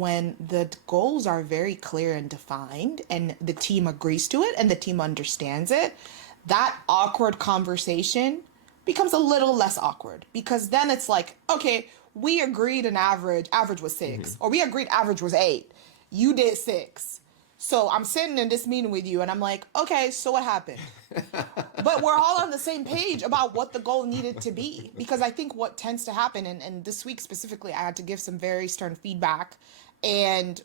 when the goals are very clear and defined and the team agrees to it and the team understands it, that awkward conversation becomes a little less awkward because then it's like, okay, we agreed an average was 6, or we agreed average was 8. You did 6. So I'm sitting in this meeting with you and I'm like, okay, so what happened? But we're all on the same page about what the goal needed to be. Because I think what tends to happen, and this week specifically, I had to give some very stern feedback. And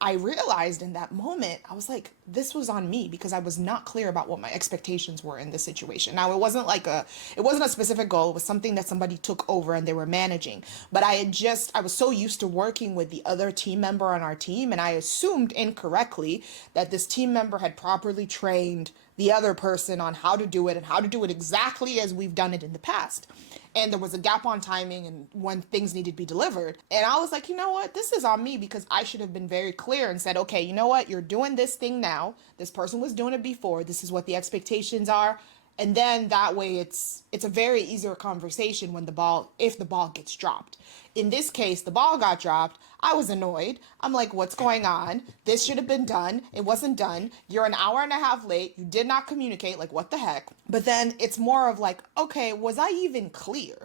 I realized in that moment, I was like, this was on me because I was not clear about what my expectations were in this situation. Now, it wasn't a specific goal. It was something that somebody took over and they were managing. But I was so used to working with the other team member on our team, and I assumed incorrectly that this team member had properly trained the other person on how to do it and how to do it exactly as we've done it in the past. And there was a gap on timing and when things needed to be delivered. And I was like, you know what? This is on me because I should have been very clear and said, okay, you know what? You're doing this thing now. This person was doing it before. This is what the expectations are. And then that way it's a very easier conversation if the ball gets dropped. In this case, the ball got dropped. I was annoyed. I'm like, what's going on? This should have been done. It wasn't done. You're an hour and a half late. You did not communicate. Like, what the heck? But then it's more of like, okay, was I even clear?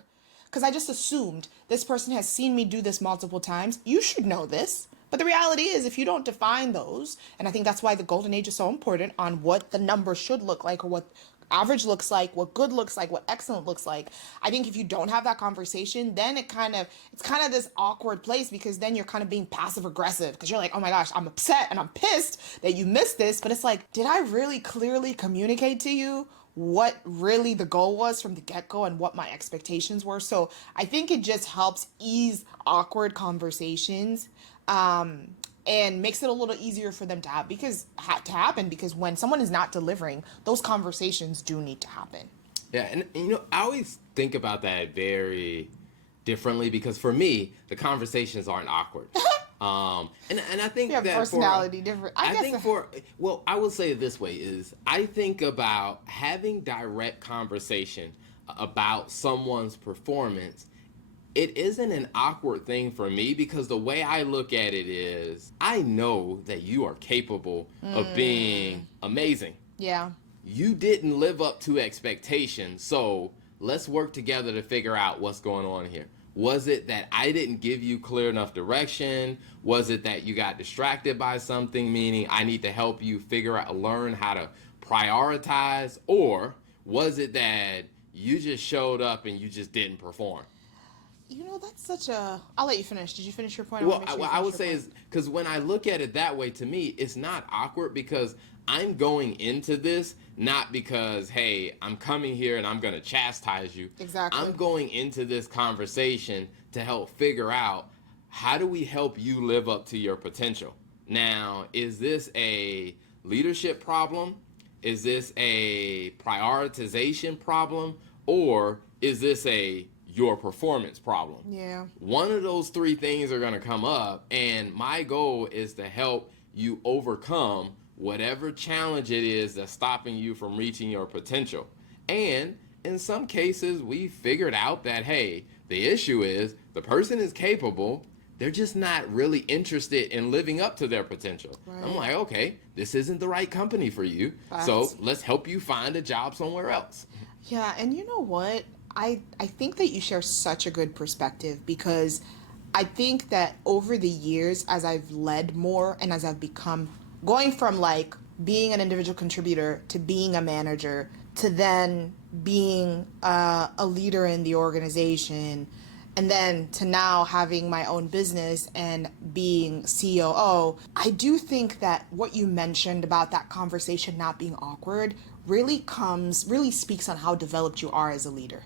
Because I just assumed this person has seen me do this multiple times. You should know this. But the reality is, if you don't define those, and I think that's why the golden age is so important on what the number should look like or what average looks like, what good looks like, what excellent looks like. I think if you don't have that conversation, then it's kind of this awkward place because then you're kind of being passive aggressive because you're like, oh my gosh, I'm upset and I'm pissed that you missed this. But it's like, did I really clearly communicate to you what really the goal was from the get-go and what my expectations were? So I think it just helps ease awkward conversations. And makes it a little easier for them to happen because when someone is not delivering, those conversations do need to happen. Yeah, and I always think about that very differently because for me, the conversations aren't awkward. And I think that personality different. I will say it this way is I think about having direct conversation about someone's performance. It isn't an awkward thing for me because the way I look at it is I know that you are capable of being amazing. Yeah. You didn't live up to expectations, so let's work together to figure out what's going on here. Was it that I didn't give you clear enough direction? Was it that you got distracted by something, meaning I need to help you learn how to prioritize? Or was it that you just showed up and you just didn't perform? That's I'll let you finish. Did you finish your point? Well, I would say is because when I look at it that way, to me, it's not awkward because I'm going into this not because, hey, I'm coming here and I'm going to chastise you. Exactly. I'm going into this conversation to help figure out how do we help you live up to your potential. Now, is this a leadership problem? Is this a prioritization problem? Or is this your performance problem? Yeah. One of those three things are going to come up, and my goal is to help you overcome whatever challenge it is that's stopping you from reaching your potential. And in some cases, we figured out that, hey, the issue is the person is capable, they're just not really interested in living up to their potential. Right. I'm like, okay, this isn't the right company for you, so let's help you find a job somewhere else. Yeah, and you know what? I think that you share such a good perspective because I think that over the years, as I've led more and as I've become going from like being an individual contributor to being a manager to then being a leader in the organization and then to now having my own business and being COO, I do think that what you mentioned about that conversation not being awkward really speaks on how developed you are as a leader.